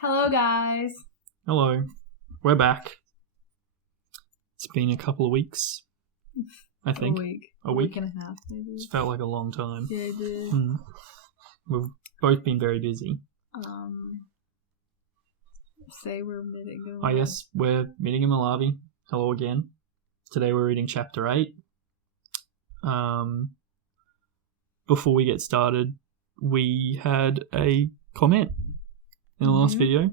Hello, guys. Hello. We're back. It's been a couple of weeks, I think. A week and a half, maybe. It's felt like a long time. Yeah, it did. We've both been very busy. Say we're meeting in Oh, yes, we're meeting in Molavi. Hello again. Today we're reading Chapter 8. Before we get started, we had a comment in the last video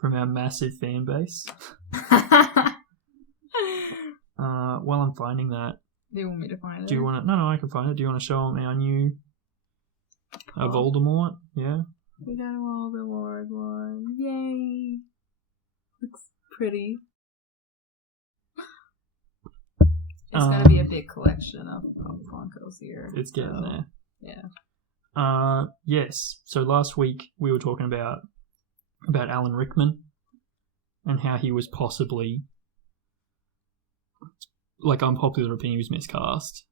from our massive fan base. While I'm finding that, do you want me to find it? Do you want to? No, I can find it. Do you want to show them our new Voldemort? Yeah. We got a Voldemort one. Yay! Looks pretty. It's gonna be a big collection of Funkos here. It's getting there. Yeah. Yes. So last week we were talking about Alan Rickman and how he was possibly, like, unpopular opinion, he was miscast,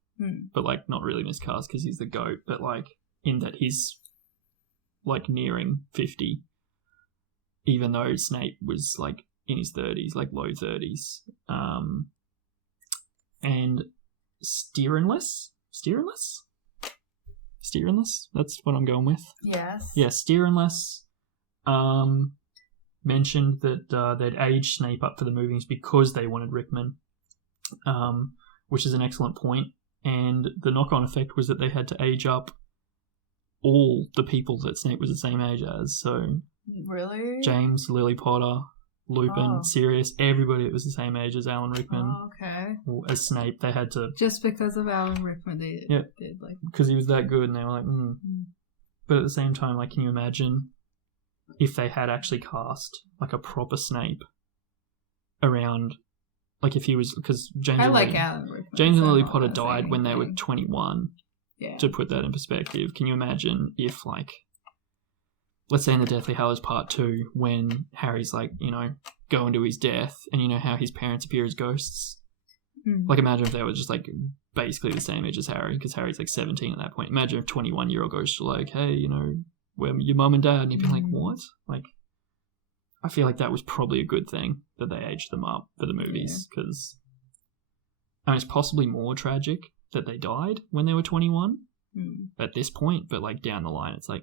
but like not really miscast because he's the GOAT, but like in that he's like nearing 50, even though Snape was like in his 30s, like low 30s, and Steerinless. That's what I'm going with. Yes. Yeah, Steerinless mentioned that they'd aged Snape up for the movies because they wanted Rickman, which is an excellent point. And the knock-on effect was that they had to age up all the people that Snape was the same age as. So really, James, Lily Potter, Lupin, Sirius, everybody that was the same age as Alan Rickman. Oh, okay. Or as Snape, they had to... Just because of Alan Rickman, they did like... Because he was that good, and they were like, But at the same time, like, can you imagine if they had actually cast, like, a proper Snape around... Like, if he was... Because James and Lily Potter died when they were 21. Yeah. To put that in perspective, can you imagine if, like... Let's say in the Deathly Hallows Part 2, when Harry's, like, you know, going to his death, and you know how his parents appear as ghosts? Like, imagine if they were just, like, basically the same age as Harry, because Harry's, like, 17 at that point. Imagine if 21-year-old ghosts were like, hey, you know, where are your mum and dad? And you'd be like, what? Like, I feel like that was probably a good thing, that they aged them up for the movies, because, I mean, it's possibly more tragic that they died when they were 21 at this point, but, like, down the line, it's like,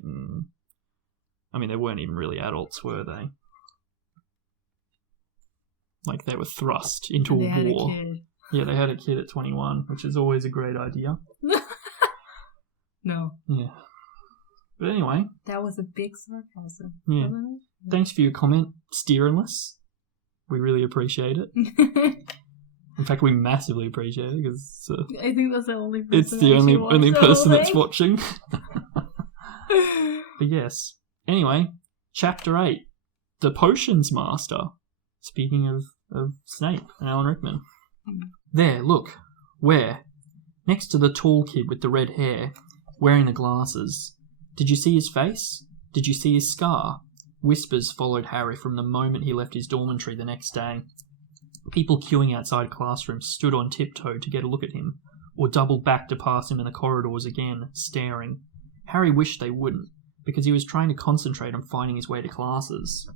I mean, they weren't even really adults, were they? Like, they were thrust into a war. Had a kid. Yeah, they had a kid at 21, which is always a great idea. No. Yeah. But anyway. That was a big sarcasm. Yeah. Thanks for your comment, Steerinless. We really appreciate it. In fact, we massively appreciate it, because I think that's the only person it's the only person that's watching. But yes. Anyway, Chapter 8, The Potions Master. Speaking of Snape and Alan Rickman. There, look. Where? Next to the tall kid with the red hair, wearing the glasses. Did you see his face? Did you see his scar? Whispers followed Harry from the moment he left his dormitory the next day. People queuing outside classrooms stood on tiptoe to get a look at him, or doubled back to pass him in the corridors again, staring. Harry wished they wouldn't, because he was trying to concentrate on finding his way to classes.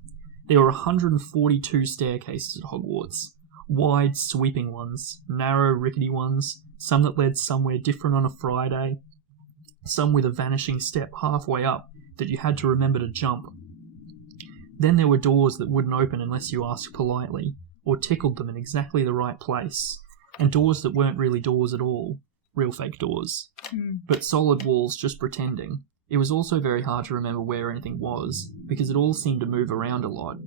There were 142 staircases at Hogwarts. Wide, sweeping ones, narrow, rickety ones, some that led somewhere different on a Friday, some with a vanishing step halfway up that you had to remember to jump. Then there were doors that wouldn't open unless you asked politely, or tickled them in exactly the right place, and doors that weren't really doors at all, real fake doors, but solid walls just pretending. It was also very hard to remember where anything was, because it all seemed to move around a lot.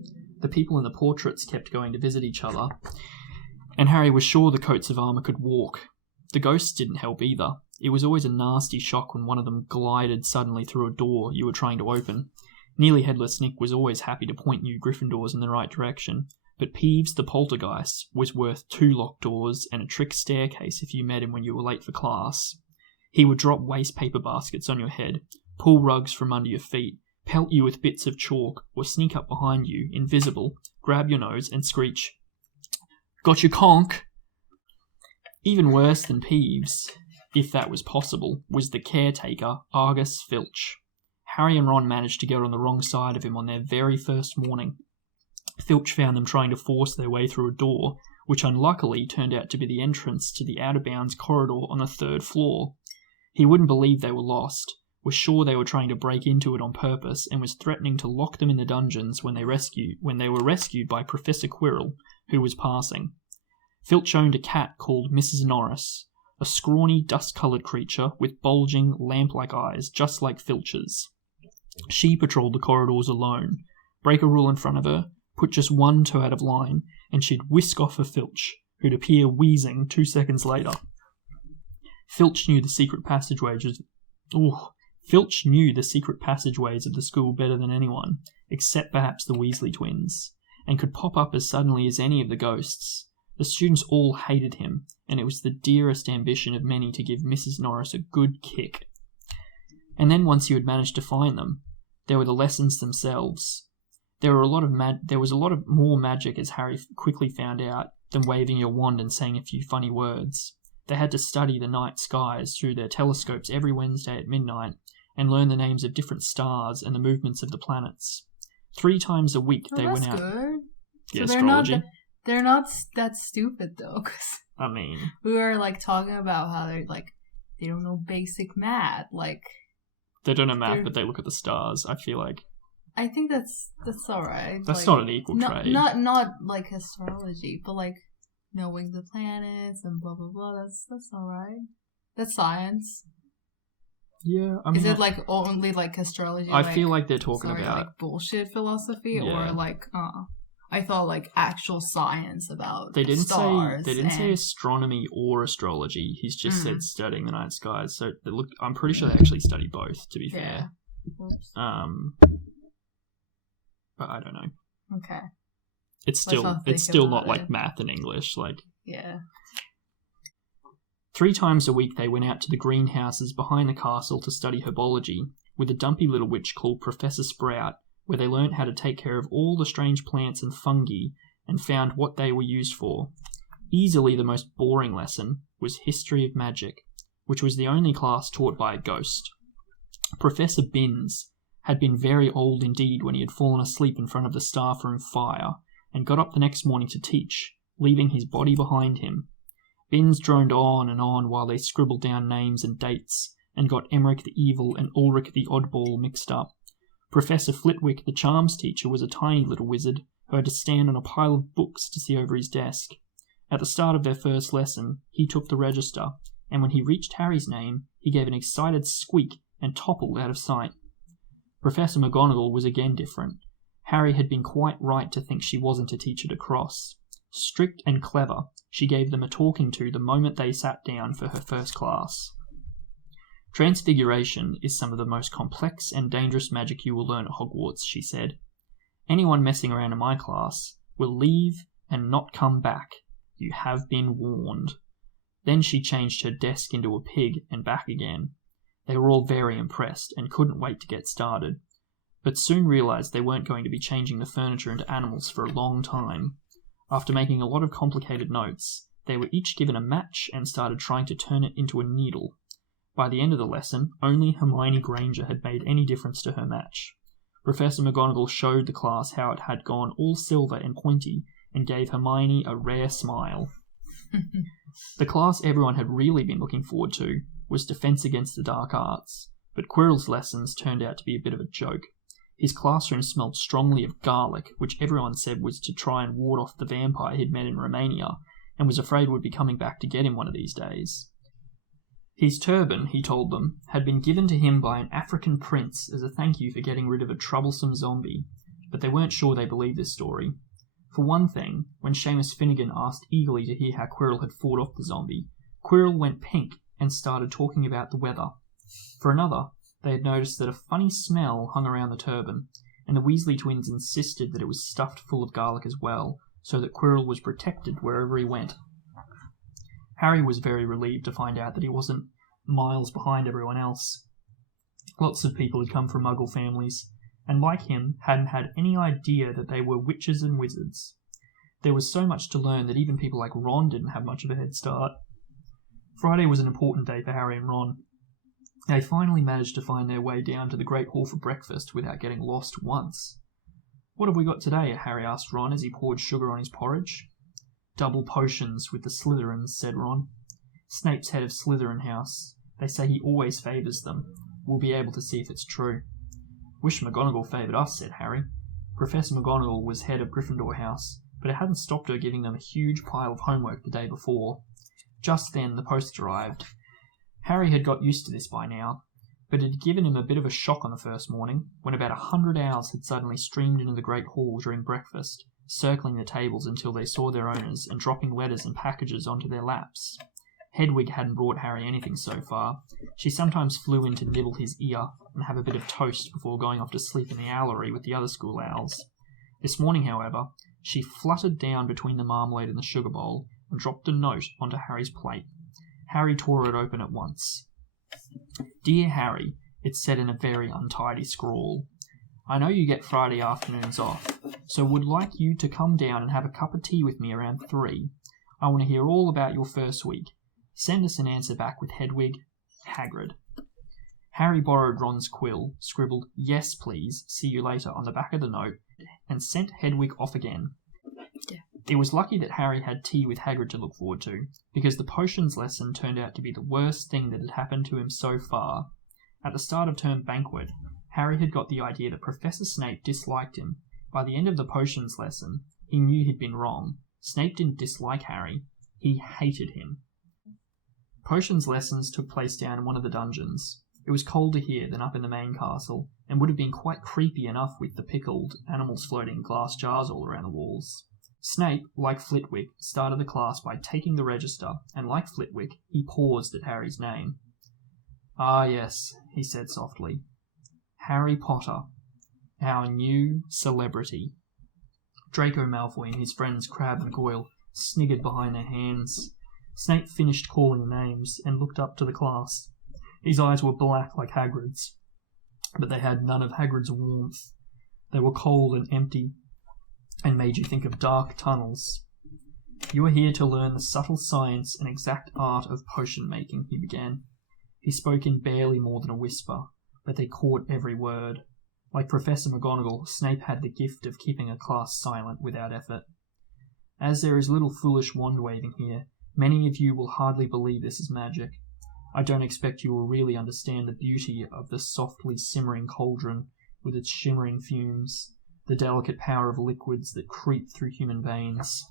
The people in the portraits kept going to visit each other, and Harry was sure the coats of armour could walk. The ghosts didn't help either. It was always a nasty shock when one of them glided suddenly through a door you were trying to open. Nearly Headless Nick was always happy to point you Gryffindors in the right direction, but Peeves the poltergeist was worth 2 locked doors and a trick staircase if you met him when you were late for class. He would drop waste paper baskets on your head, pull rugs from under your feet, pelt you with bits of chalk, or sneak up behind you, invisible, grab your nose and screech, "Got your conch!" Even worse than Peeves, if that was possible, was the caretaker, Argus Filch. Harry and Ron managed to get on the wrong side of him on their very first morning. Filch found them trying to force their way through a door, which unluckily turned out to be the entrance to the out-of-bounds corridor on the 3rd floor. He wouldn't believe they were lost, was sure they were trying to break into it on purpose, and was threatening to lock them in the dungeons when they were rescued by Professor Quirrell, who was passing. Filch owned a cat called Mrs. Norris, a scrawny, dust-coloured creature with bulging, lamp-like eyes, just like Filch's. She patrolled the corridors alone. Break a rule in front of her, put just one toe out of line, and she'd whisk off for Filch, who'd appear wheezing 2 seconds later. Filch knew the secret passageways of the school better than anyone, except perhaps the Weasley twins, and could pop up as suddenly as any of the ghosts. The students all hated him, and it was the dearest ambition of many to give Mrs. Norris a good kick. And then once you had managed to find them, there were the lessons themselves. There was a lot of more magic, as Harry quickly found out, than waving your wand and saying a few funny words. They had to study the night skies through their telescopes every Wednesday at midnight and learn the names of different stars and the movements of the planets. 3 times a week they went out. That's good. Yeah, so astrology. They're not that stupid though, because I mean, we were like talking about how they don't know basic math. Like they don't know math, but they look at the stars. I feel like I think that's alright. That's not an equal trade. Not like astrology, but like knowing the planets and blah blah blah. That's alright. That's science. Yeah, I mean, is it like only like astrology? I feel like they're talking about like bullshit philosophy, or like I thought like actual science about stars. They didn't say astronomy or astrology. He's just said studying the night skies. So I'm pretty sure they actually study both. To be fair, but I don't know. Okay, it's still not like math and English. Like 3 times a week they went out to the greenhouses behind the castle to study herbology with a dumpy little witch called Professor Sprout, where they learnt how to take care of all the strange plants and fungi and found what they were used for. Easily the most boring lesson was History of Magic, which was the only class taught by a ghost. Professor Binns had been very old indeed when he had fallen asleep in front of the staff room fire and got up the next morning to teach, leaving his body behind him. Binns droned on and on while they scribbled down names and dates and got Emmerich the Evil and Ulrich the Oddball mixed up. Professor Flitwick, the charms teacher, was a tiny little wizard who had to stand on a pile of books to see over his desk. At the start of their first lesson, he took the register, and when he reached Harry's name, he gave an excited squeak and toppled out of sight. Professor McGonagall was again different. Harry had been quite right to think she wasn't a teacher to cross. Strict and clever, she gave them a talking to the moment they sat down for her first class. Transfiguration is some of the most complex and dangerous magic you will learn at Hogwarts, she said. Anyone messing around in my class will leave and not come back. You have been warned. Then she changed her desk into a pig and back again. They were all very impressed and couldn't wait to get started, but soon realised they weren't going to be changing the furniture into animals for a long time. After making a lot of complicated notes, they were each given a match and started trying to turn it into a needle. By the end of the lesson, only Hermione Granger had made any difference to her match. Professor McGonagall showed the class how it had gone all silver and pointy and gave Hermione a rare smile. The class everyone had really been looking forward to was Defense Against the Dark Arts, but Quirrell's lessons turned out to be a bit of a joke. His classroom smelled strongly of garlic, which everyone said was to try and ward off the vampire he'd met in Romania, and was afraid would be coming back to get him one of these days. His turban, he told them, had been given to him by an African prince as a thank you for getting rid of a troublesome zombie, but they weren't sure they believed this story. For one thing, when Seamus Finnegan asked eagerly to hear how Quirrell had fought off the zombie, Quirrell went pink and started talking about the weather. For another, they had noticed that a funny smell hung around the turban, and the Weasley twins insisted that it was stuffed full of garlic as well, so that Quirrell was protected wherever he went. Harry was very relieved to find out that he wasn't miles behind everyone else. Lots of people had come from Muggle families, and like him, hadn't had any idea that they were witches and wizards. There was so much to learn that even people like Ron didn't have much of a head start. Friday was an important day for Harry and Ron. They finally managed to find their way down to the Great Hall for breakfast without getting lost once. "What have we got today?" Harry asked Ron as he poured sugar on his porridge. "Double potions with the Slytherins," said Ron. "Snape's head of Slytherin House. They say he always favours them. We'll be able to see if it's true." "Wish McGonagall favoured us," said Harry. Professor McGonagall was head of Gryffindor House, but it hadn't stopped her giving them a huge pile of homework the day before. Just then the post arrived. Harry had got used to this by now, but it had given him a bit of a shock on the first morning, when about 100 owls had suddenly streamed into the Great Hall during breakfast, circling the tables until they saw their owners and dropping letters and packages onto their laps. Hedwig hadn't brought Harry anything so far. She sometimes flew in to nibble his ear and have a bit of toast before going off to sleep in the owlery with the other school owls. This morning, however, she fluttered down between the marmalade and the sugar bowl and dropped a note onto Harry's plate. Harry tore it open at once. "Dear Harry," it said in a very untidy scrawl, "I know you get Friday afternoons off, so would like you to come down and have a cup of tea with me around 3. I want to hear all about your first week. Send us an answer back with Hedwig, Hagrid." Harry borrowed Ron's quill, scribbled "Yes, please, see you later" on the back of the note, and sent Hedwig off again. Yeah. It was lucky that Harry had tea with Hagrid to look forward to, because the potions lesson turned out to be the worst thing that had happened to him so far. At the start of term banquet, Harry had got the idea that Professor Snape disliked him. By the end of the potions lesson, he knew he'd been wrong. Snape didn't dislike Harry. He hated him. Potions lessons took place down in one of the dungeons. It was colder here than up in the main castle, and would have been quite creepy enough with the pickled animals floating in glass jars all around the walls. Snape, like Flitwick, started the class by taking the register, and like Flitwick, he paused at Harry's name. "Ah, yes," he said softly. "Harry Potter, our new celebrity." Draco Malfoy and his friends Crabbe and Goyle sniggered behind their hands. Snape finished calling the names and looked up to the class. His eyes were black like Hagrid's, but they had none of Hagrid's warmth. They were cold and empty, and made you think of dark tunnels. "You are here to learn the subtle science and exact art of potion making," he began. He spoke in barely more than a whisper, but they caught every word. Like Professor McGonagall, Snape had the gift of keeping a class silent without effort. "As there is little foolish wand-waving here, many of you will hardly believe this is magic. I don't expect you will really understand the beauty of the softly simmering cauldron with its shimmering fumes, the delicate power of liquids that creep through human veins,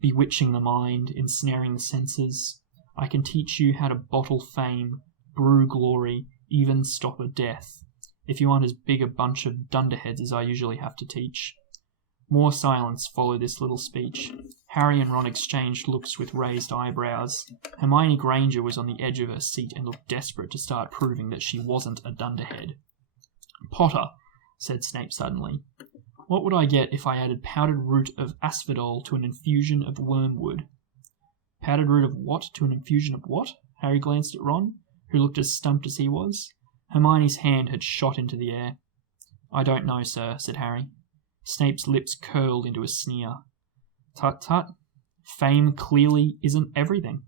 bewitching the mind, ensnaring the senses. I can teach you how to bottle fame, brew glory, even stop a death, if you aren't as big a bunch of dunderheads as I usually have to teach." More silence followed this little speech. Harry and Ron exchanged looks with raised eyebrows. Hermione Granger was on the edge of her seat and looked desperate to start proving that she wasn't a dunderhead. "Potter," said Snape suddenly, "what would I get if I added powdered root of asphodel to an infusion of wormwood?" "Powdered root of what to an infusion of what?" Harry glanced at Ron, who looked as stumped as he was. Hermione's hand had shot into the air. "I don't know, sir," said Harry. Snape's lips curled into a sneer. "Tut, tut. Fame clearly isn't everything."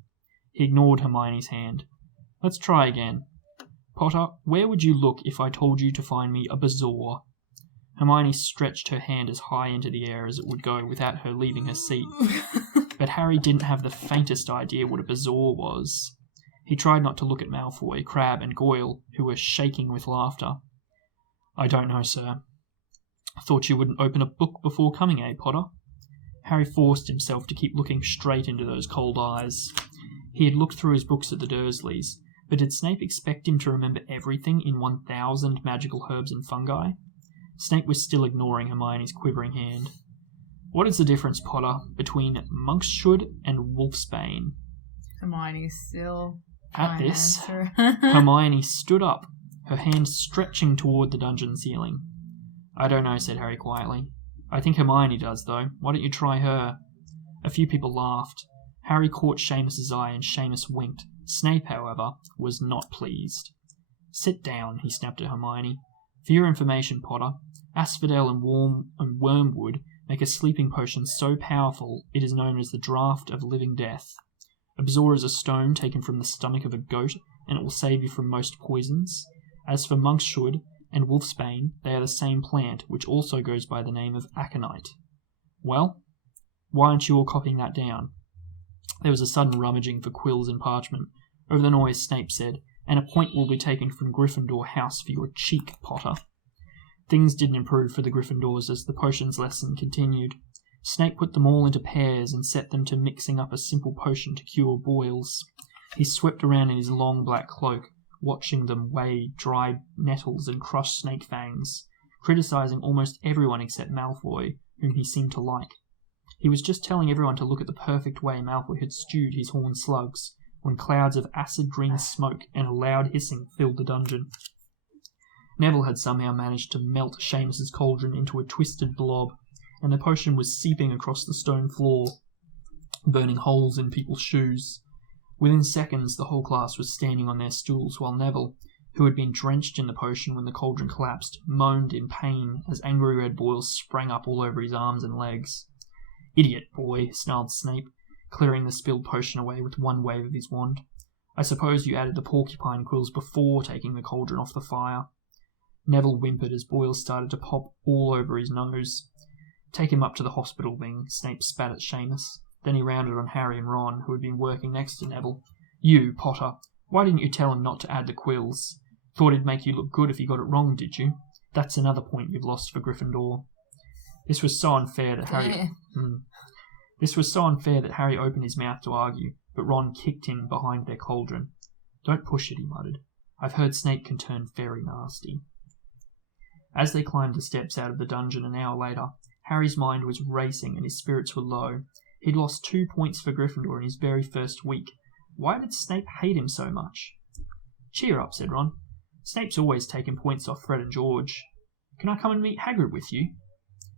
He ignored Hermione's hand. "Let's try again. Potter, where would you look if I told you to find me a bezoar?" Hermione stretched her hand as high into the air as it would go without her leaving her seat. But Harry didn't have the faintest idea what a bezoar was. He tried not to look at Malfoy, Crabbe, and Goyle, who were shaking with laughter. "I don't know, sir." "Thought you wouldn't open a book before coming, eh, Potter?" Harry forced himself to keep looking straight into those cold eyes. He had looked through his books at the Dursleys, but did Snape expect him to remember everything in 1,000 magical herbs and fungi? Snape was still ignoring Hermione's quivering hand. "What is the difference, Potter, between monkshood and wolfsbane?" Hermione still At trying to this, answer. Hermione stood up, her hand stretching toward the dungeon ceiling. "I don't know," said Harry quietly. "I think Hermione does, though. Why don't you try her?" A few people laughed. Harry caught Seamus's eye and Seamus winked. Snape, however, was not pleased. "Sit down," he snapped at Hermione. "For your information, Potter, asphodel and wormwood make a sleeping potion so powerful it is known as the Draught of Living Death. Absor is a stone taken from the stomach of a goat, and it will save you from most poisons. As for monkshood and wolfsbane, they are the same plant, which also goes by the name of aconite. Well, why aren't you all copying that down? There was a sudden rummaging for quills and parchment. Over the noise, Snape said, "And a point will be taken from Gryffindor House for your cheek, Potter." Things didn't improve for the Gryffindors as the potions lesson continued. Snape put them all into pairs and set them to mixing up a simple potion to cure boils. He swept around in his long black cloak, watching them weigh dry nettles and crush snake fangs, criticizing almost everyone except Malfoy, whom he seemed to like. He was just telling everyone to look at the perfect way Malfoy had stewed his horned slugs, when clouds of acid-green smoke and a loud hissing filled the dungeon. Neville had somehow managed to melt Seamus's cauldron into a twisted blob, and the potion was seeping across the stone floor, burning holes in people's shoes. Within seconds, the whole class was standing on their stools, while Neville, who had been drenched in the potion when the cauldron collapsed, moaned in pain as angry red boils sprang up all over his arms and legs. "Idiot boy," snarled Snape, clearing the spilled potion away with one wave of his wand. "I suppose you added the porcupine quills before taking the cauldron off the fire." Neville whimpered as boils started to pop all over his nose. "Take him up to the hospital wing," Snape spat at Seamus. Then he rounded on Harry and Ron, who had been working next to Neville. "You, Potter, why didn't you tell him not to add the quills? Thought it'd make you look good if you got it wrong, did you? That's another point you've lost for Gryffindor." This was so unfair that Harry opened his mouth to argue, but Ron kicked him behind their cauldron. "Don't push it," he muttered. "I've heard Snape can turn very nasty." As they climbed the steps out of the dungeon an hour later, Harry's mind was racing and his spirits were low. He'd lost 2 points for Gryffindor in his very first week. Why did Snape hate him so much? "Cheer up," said Ron. "Snape's always taken points off Fred and George. Can I come and meet Hagrid with you?"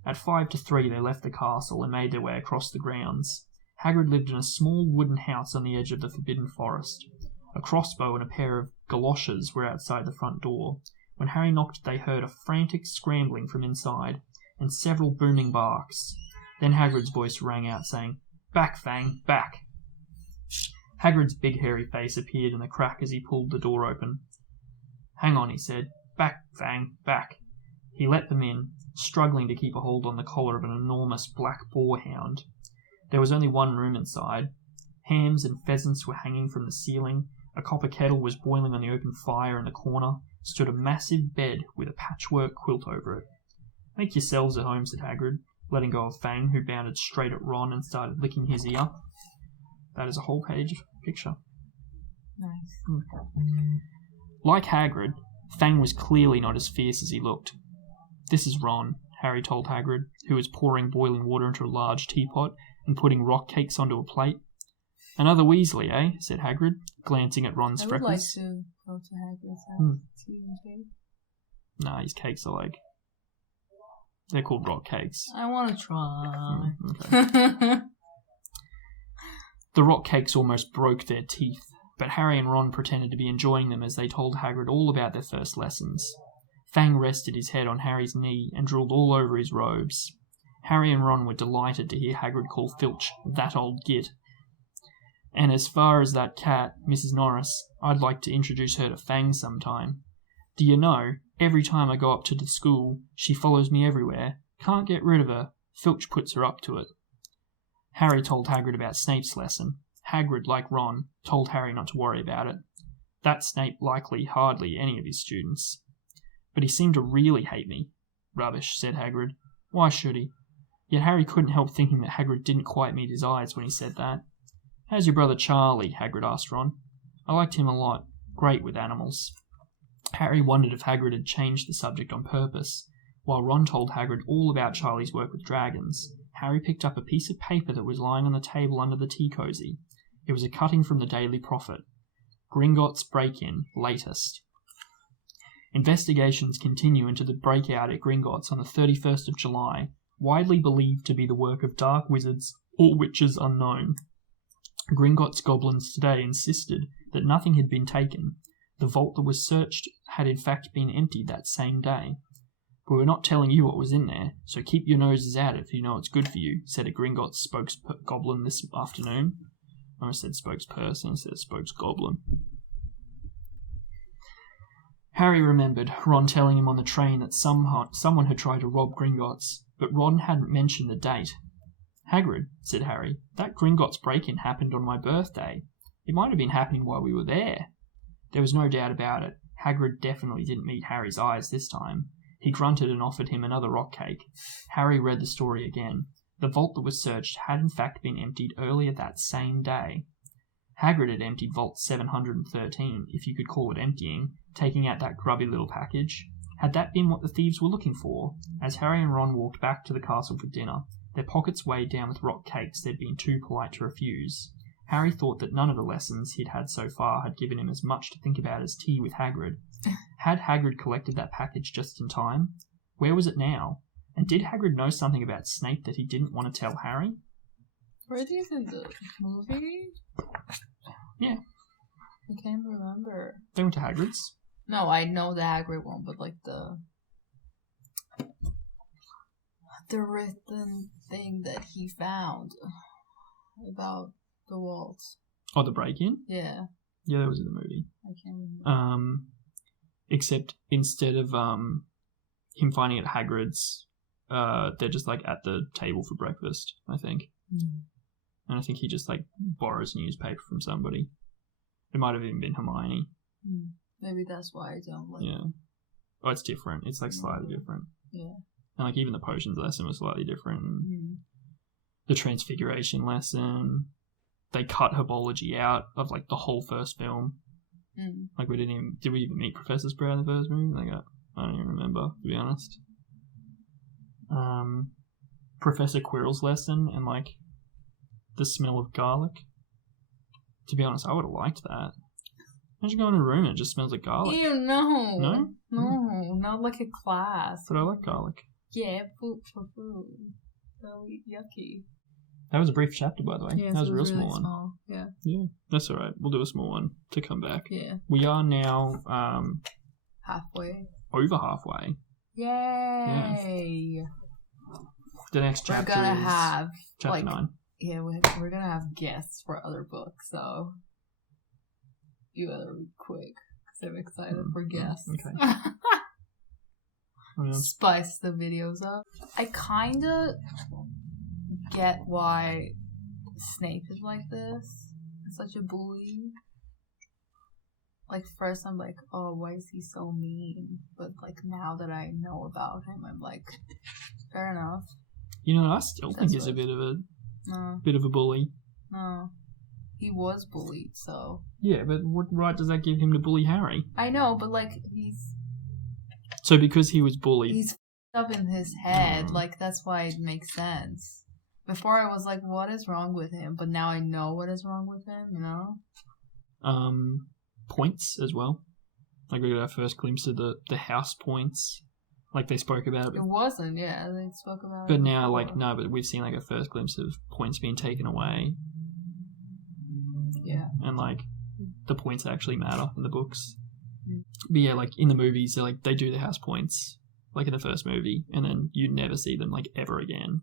At 5 to 3 they left the castle and made their way across the grounds. Hagrid lived in a small wooden house on the edge of the Forbidden Forest. A crossbow and a pair of galoshes were outside the front door. When Harry knocked, they heard a frantic scrambling from inside, and several booming barks. Then Hagrid's voice rang out, saying, "Back, Fang, back!" Hagrid's big hairy face appeared in the crack as he pulled the door open. "Hang on," he said. "Back, Fang, back!" He let them in, struggling to keep a hold on the collar of an enormous black boarhound. There was only one room inside. Hams and pheasants were hanging from the ceiling, a copper kettle was boiling on the open fire in the corner, stood a massive bed with a patchwork quilt over it. "Make yourselves at home," said Hagrid, letting go of Fang, who bounded straight at Ron and started licking his ear. That is a whole page picture. Nice. Like Hagrid, Fang was clearly not as fierce as he looked. "This is Ron," Harry told Hagrid, who was pouring boiling water into a large teapot and putting rock cakes onto a plate. "Another Weasley, eh?" said Hagrid, glancing at Ron's I would freckles. like to go to Hagrid's house. Tea and cake. Nah, his cakes are like... They're called rock cakes. I want to try. Okay. The rock cakes almost broke their teeth, but Harry and Ron pretended to be enjoying them as they told Hagrid all about their first lessons. Fang rested his head on Harry's knee and drooled all over his robes. Harry and Ron were delighted to hear Hagrid call Filch "that old git." "And as far as that cat, Mrs. Norris, I'd like to introduce her to Fang sometime. Do you know, every time I go up to the school, she follows me everywhere. Can't get rid of her. Filch puts her up to it." Harry told Hagrid about Snape's lesson. Hagrid, like Ron, told Harry not to worry about it. That Snape likely hardly any of his students. "But he seemed to really hate me." "Rubbish," said Hagrid. "Why should he?" Yet Harry couldn't help thinking that Hagrid didn't quite meet his eyes when he said that. "How's your brother Charlie?" Hagrid asked Ron. "I liked him a lot. Great with animals." Harry wondered if Hagrid had changed the subject on purpose. While Ron told Hagrid all about Charlie's work with dragons, Harry picked up a piece of paper that was lying on the table under the tea cosy. It was a cutting from the Daily Prophet. "Gringotts break-in, latest. Investigations continue into the breakout at Gringotts on the 31st of July, widely believed to be the work of dark wizards or witches unknown. Gringotts goblins today insisted that nothing had been taken. The vault that was searched had in fact been emptied that same day. But we're not telling you what was in there, so keep your noses out if you know it's good for you," said a Gringotts spokesgoblin this afternoon. I almost said spokesperson instead of spokesgoblin. Harry remembered Ron telling him on the train that someone had tried to rob Gringotts, but Ron hadn't mentioned the date. Hagrid, said Harry, that Gringotts break-in happened on my birthday. It might have been happening while we were there. There was no doubt about it. Hagrid definitely didn't meet Harry's eyes this time. He grunted and offered him another rock cake. Harry read the story again. The vault that was searched had in fact been emptied earlier that same day. Hagrid had emptied Vault 713, if you could call it emptying, taking out that grubby little package. Had that been what the thieves were looking for? As Harry and Ron walked back to the castle for dinner, their pockets weighed down with rock cakes they'd been too polite to refuse. Harry thought that none of the lessons he'd had so far had given him as much to think about as tea with Hagrid. Had Hagrid collected that package just in time? Where was it now? And did Hagrid know something about Snape that he didn't want to tell Harry? Were these in the movie? Yeah. I can't remember. They went to Hagrid's. No, I know the Hagrid one, but like the written thing that he found about the waltz. Oh, the break-in? Yeah. Yeah, that was in the movie. I can't remember. Except instead of him finding it at Hagrid's, they're just like at the table for breakfast, I think. And I think he just like borrows a newspaper from somebody. It might have even been Hermione. Maybe that's why I don't like. Yeah. Oh, it's different. It's like slightly different. Yeah. And like even the potions lesson was slightly different. The transfiguration lesson. They cut herbology out of like the whole first film. Like did we even meet Professor Sprout in the first movie? Like I don't even remember, to be honest. Professor Quirrell's lesson and like the smell of garlic. To be honest, I would have liked that. Imagine going in a room and it just smells like garlic. Ew, no. No? No, not like a class. But I like garlic. Yeah, food for food. So yucky. That was a brief chapter, by the way. Yeah, that was so a real really small one. Yeah. Yeah, that's alright. We'll do a small one to come back. Yeah. We are now Halfway. over halfway. Yay! Yeah. The next chapter We're gonna is have chapter 9. Yeah, we're gonna have guests for other books, so you better be quick because I'm excited for guests. Okay. Spice the videos up. I kinda get why Snape is like this. Such a bully. Like first I'm like, oh, why is he so mean? But like now that I know about him, I'm like, fair enough. You know, I still think he's a bit of a bully. No. He was bullied, so. Yeah, but what right does that give him to bully Harry? I know, but like he's. So because he was bullied, he's up in his head. Like that's why it makes sense. Before I was like, what is wrong with him? But now I know what is wrong with him. You know. Points as well. Like we got our first glimpse of the house points. Like they spoke about it. It wasn't, yeah. They spoke about it. But now, like, no, but we've seen like a first glimpse of points being taken away. Yeah. And like the points actually matter in the books. But yeah, like in the movies, they do the house points, like in the first movie, and then you never see them like ever again.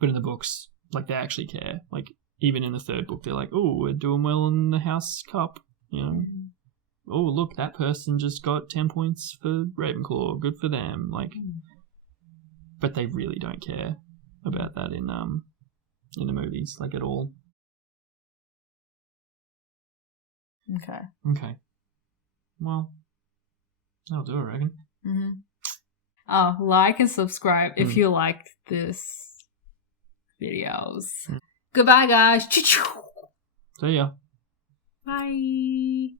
But in the books, like they actually care. Like even in the third book, they're like, "Oh, we're doing well in the house cup," you know. Oh, look, that person just got 10 points for Ravenclaw. Good for them. Like, but they really don't care about that in the movies, like at all. Okay. Well, that'll do it, I reckon. Oh, like and subscribe if you liked this videos. Goodbye, guys. See ya. Bye.